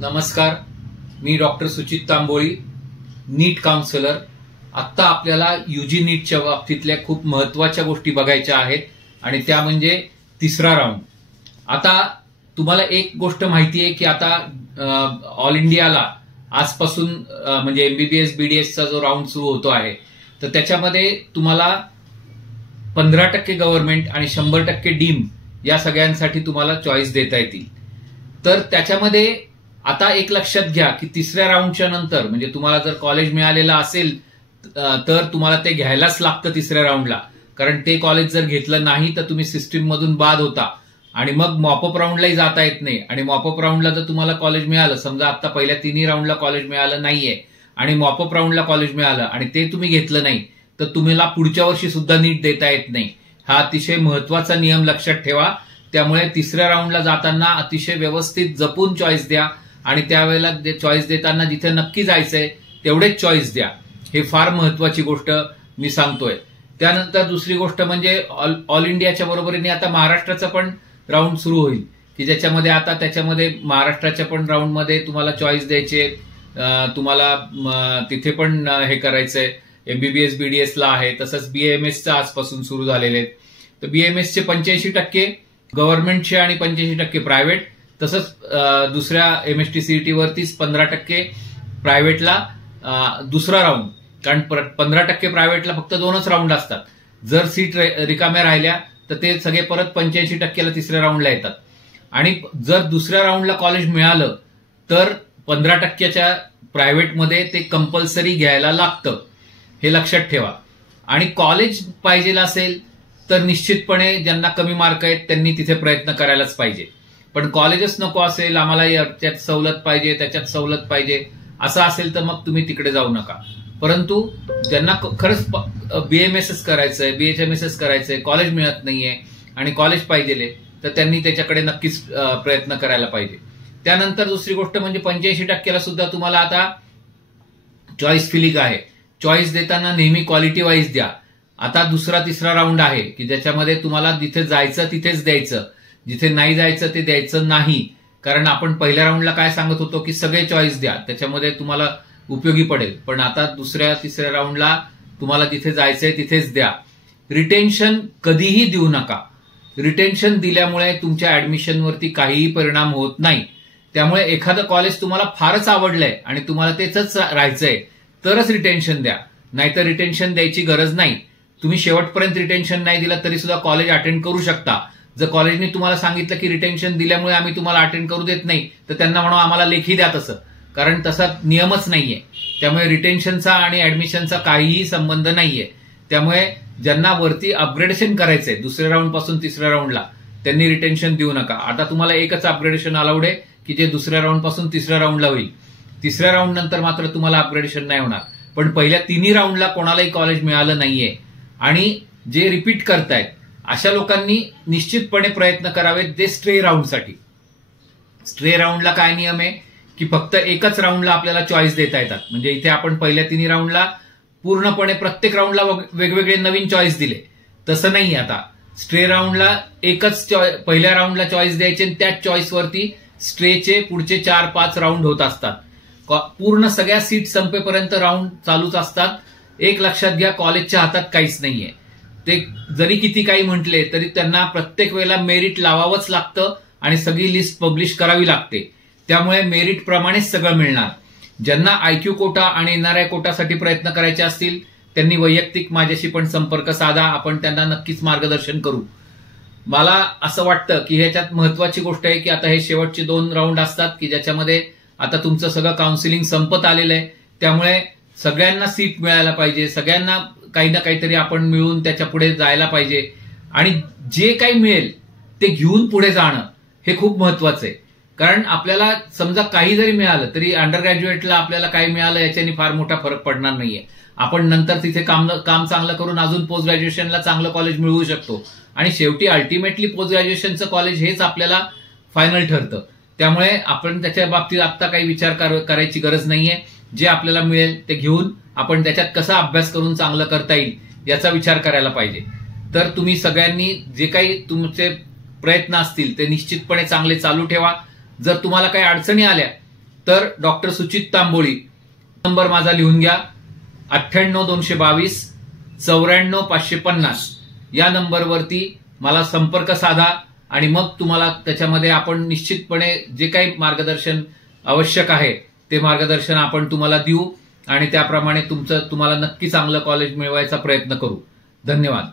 नमस्कार, मी डॉक्टर सुचित तांबोळी, नीट काउन्सिलर. आत्ता आपल्याला यूजी नीटच्या बाबतीतल्या खूप महत्वाच्या गोष्टी बघायच्या आहेत आणि त्या म्हणजे तिसरा राऊंड. आता तुम्हाला एक गोष्ट माहिती आहे की आता ऑल इंडियाला आजपासून म्हणजे एमबीबीएस बीडीएसचा जो राऊंड सुरू होतो आहे, तर त्याच्यामध्ये तुम्हाला 15% गव्हर्नमेंट आणि 100% डीम या सगळ्यांसाठी तुम्हाला चॉईस देता येतील. तर त्याच्यामध्ये आता एक लक्षात घ्या की तिसऱ्या राऊंडच्या नंतर म्हणजे तुम्हाला जर कॉलेज मिळालेलं असेल तर तुम्हाला ते घ्यायलाच लागतं तिसऱ्या राऊंडला, कारण ते कॉलेज जर घेतलं नाही तर तुम्ही सिस्टीम मधून बाद होता आणि मग मॉपअप राऊंडलाही जाता येत नाही. आणि मॉपअप राऊंडला जर तुम्हाला कॉलेज मिळालं, समजा आता पहिल्या तिन्ही राऊंडला कॉलेज मिळालं नाहीये आणि मॉपअप राऊंडला कॉलेज मिळालं आणि ते तुम्ही घेतलं नाही, तर तुम्हाला पुढच्या वर्षी सुद्धा नीट देता येत नाही. हा अतिशय महत्वाचा नियम लक्षात ठेवा. त्यामुळे तिसऱ्या राऊंडला जाताना अतिशय व्यवस्थित जपून चॉईस द्या आणि त्यावेळेला चॉईस देताना जिथे नक्की जायचंय तेवढेच चॉईस द्या. हे फार महत्वाची गोष्ट मी सांगतोय. त्यानंतर दुसरी गोष्ट म्हणजे ऑल इंडियाच्या बरोबरीने आता महाराष्ट्राचा पण राऊंड सुरू होईल की ज्याच्यामध्ये आता त्याच्यामध्ये महाराष्ट्राच्या पण राऊंडमध्ये तुम्हाला चॉईस द्यायचे, तुम्हाला तिथे पण हे करायचंय. एमबीबीएस बीडीएसला आहे, तसंच बीएमएसचं आजपासून सुरू झालेले आहेत. तर बीएमएसचे 85% गव्हर्नमेंटचे आणि 85% प्रायव्हेट, तसंच दुसऱ्या एमएसटी सीईटी वरतीच 15% प्रायव्हेटला दुसरा राऊंड. कारण 15% प्रायव्हेटला फक्त 2च राऊंड असतात. जर सीट रिकाम्या राहिल्या तर ते सगळे परत 85%ला तिसऱ्या राऊंडला येतात. आणि जर दुसऱ्या राऊंडला कॉलेज मिळालं तर 15%च्या प्रायव्हेटमध्ये ते कंपल्सरी घ्यायला लागतं, हे लक्षात ठेवा. आणि कॉलेज पाहिजे असेल तर निश्चितपणे ज्यांना कमी मार्क आहेत त्यांनी तिथे प्रयत्न करायलाच पाहिजे. पण कॉलेजच नको असेल, आम्हाला याच्यात सवलत पाहिजे त्याच्यात सवलत पाहिजे असं असेल तर मग तुम्ही तिकडे जाऊ नका. परंतु ज्यांना खरंच बीएमएसएस करायचंय, बीएचएमएसएस करायचंय, कॉलेज मिळत नाहीये आणि कॉलेज पाहिजे तर त्यांनी त्याच्याकडे नक्कीच प्रयत्न करायला पाहिजे. त्यानंतर दुसरी गोष्ट म्हणजे 85%ला सुद्धा तुम्हाला आता चॉईस फिलिंग आहे. चॉईस देताना नेहमी क्वालिटी वाईज द्या. आता दुसरा तिसरा राऊंड आहे की ज्याच्यामध्ये तुम्हाला जिथे जायचं तिथेच द्यायचं, जिथे नाही जायचं ते द्यायचं नाही. कारण आपण पहिल्या राऊंडला काय सांगत होतो की सगळे चॉईस द्या, त्याच्यामध्ये तुम्हाला उपयोगी पडेल. पण आता दुसऱ्या तिसऱ्या राऊंडला तुम्हाला जिथे जायचंय तिथेच द्या. रिटेन्शन कधीही देऊ नका. रिटेन्शन दिल्यामुळे तुमच्या ऍडमिशनवरती काहीही परिणाम होत नाही. त्यामुळे एखादं कॉलेज तुम्हाला फारच आवडलंय आणि तुम्हाला तेच राहायचंय तरच रिटेन्शन द्या, नाहीतर रिटेन्शन द्यायची गरज नाही. तुम्ही शेवटपर्यंत रिटेन्शन नाही दिलं तरी सुद्धा कॉलेज अटेंड करू शकता. जर कॉलेजने तुम्हाला सांगितलं की रिटेन्शन दिल्यामुळे आम्ही तुम्हाला अटेंड करू देत नाही तर त्यांना म्हणा आम्हाला लेखी द्या तसं, कारण तसा नियमच नाहीये. त्यामुळे रिटेन्शनचा आणि ऍडमिशनचा काहीही संबंध नाहीये. त्यामुळे ज्यांना वरती अपग्रेडेशन करायचंय दुसऱ्या राऊंड पासून तिसऱ्या राऊंडला त्यांनी रिटेन्शन देऊ नका. आता तुम्हाला एकच अपग्रेडेशन अलाउड आहे की जे दुसऱ्या राऊंड पासून तिसऱ्या राऊंडला होईल. तिसऱ्या राऊंड नंतर मात्र तुम्हाला अपग्रेडेशन नाही होणार. पण पहिल्या तिन्ही राऊंडला कोणालाही कॉलेज मिळालं नाहीये आणि जे रिपीट करतायत अशा लोकांनी निश्चितपणे प्रयत्न करावेत ते स्ट्रे राऊंडसाठी. स्ट्रे राऊंडला काय नियम आहे की फक्त एकच राऊंडला आपल्याला चॉईस देता येतात. म्हणजे इथे आपण पहिल्या तिन्ही राऊंडला पूर्णपणे प्रत्येक राऊंडला वेगवेगळे नवीन चॉईस दिले, तसं नाही. आता स्ट्रे राऊंडला एकच पहिल्या राऊंडला चॉईस द्यायचे आणि त्याच चॉईसवरती स्ट्रेचे पुढचे 4-5 राऊंड होत असतात. पूर्ण सगळ्या सीट संपेपर्यंत राऊंड चालूच असतात. एक लक्षात घ्या, कॉलेजच्या हातात काहीच नाहीये. ते जरी किती काही म्हटले तरी त्यांना प्रत्येक वेळेला मेरिट लावावंच लागतं आणि सगळी लिस्ट पब्लिश करावी लागते. त्यामुळे मेरिट प्रमाणेच सगळं मिळणार. ज्यांना आयक्यू कोटा आणि एनआरआय कोटासाठी प्रयत्न करायचे असतील त्यांनी वैयक्तिक माझ्याशी पण संपर्क साधा, आपण त्यांना नक्कीच मार्गदर्शन करू. मला असं वाटतं की ह्याच्यात महत्वाची गोष्ट आहे की आता हे शेवटचे 2 राऊंड असतात की ज्याच्यामध्ये आता तुमचं सगळं काउन्सिलिंग संपत आलेलं आहे. त्यामुळे सगळ्यांना सीट मिळायला पाहिजे, सगळ्यांना काही ना काहीतरी आपण मिळून त्याच्या पुढे जायला पाहिजे आणि जे काही मिळेल ते घेऊन पुढे जाणं हे खूप महत्वाचं आहे. कारण आपल्याला समजा काही जरी मिळालं तरी अंडर ग्रॅज्युएटला आपल्याला काही मिळालं याच्याने फार मोठा फरक पडणार नाहीये. आपण नंतर तिथे काम चांगलं करून अजून पोस्ट ग्रॅज्युएशनला चांगलं कॉलेज मिळवू शकतो आणि शेवटी अल्टिमेटली पोस्ट ग्रॅज्युएशनचं कॉलेज हेच आपल्याला फायनल ठरतं. त्यामुळे आपण त्याच्या बाबतीत आता काही विचार करायची गरज नाहीये. जे आपल्याला मिळेल ते घेऊन आपण त्याच्यात कसा अभ्यास करून चांगलं करता येईल याचा विचार करायला पाहिजे. तर तुम्ही सगळ्यांनी जे काही तुमचे प्रयत्न असतील ते निश्चितपणे चांगले चालू ठेवा. जर तुम्हाला काही अडचणी आल्या तर डॉक्टर सुचित तांबोळी नंबर माझा लिहून घ्या, 98 222 94 550 या नंबरवरती मला संपर्क साधा आणि मग तुम्हाला त्याच्यामध्ये आपण निश्चितपणे जे काही मार्गदर्शन आवश्यक आहे ते मार्गदर्शन आपण तुम्हाला देऊ आणि त्याप्रमाणे तुम्हाला नक्की चांगलं कॉलेज मिळवायचा प्रयत्न करू. धन्यवाद.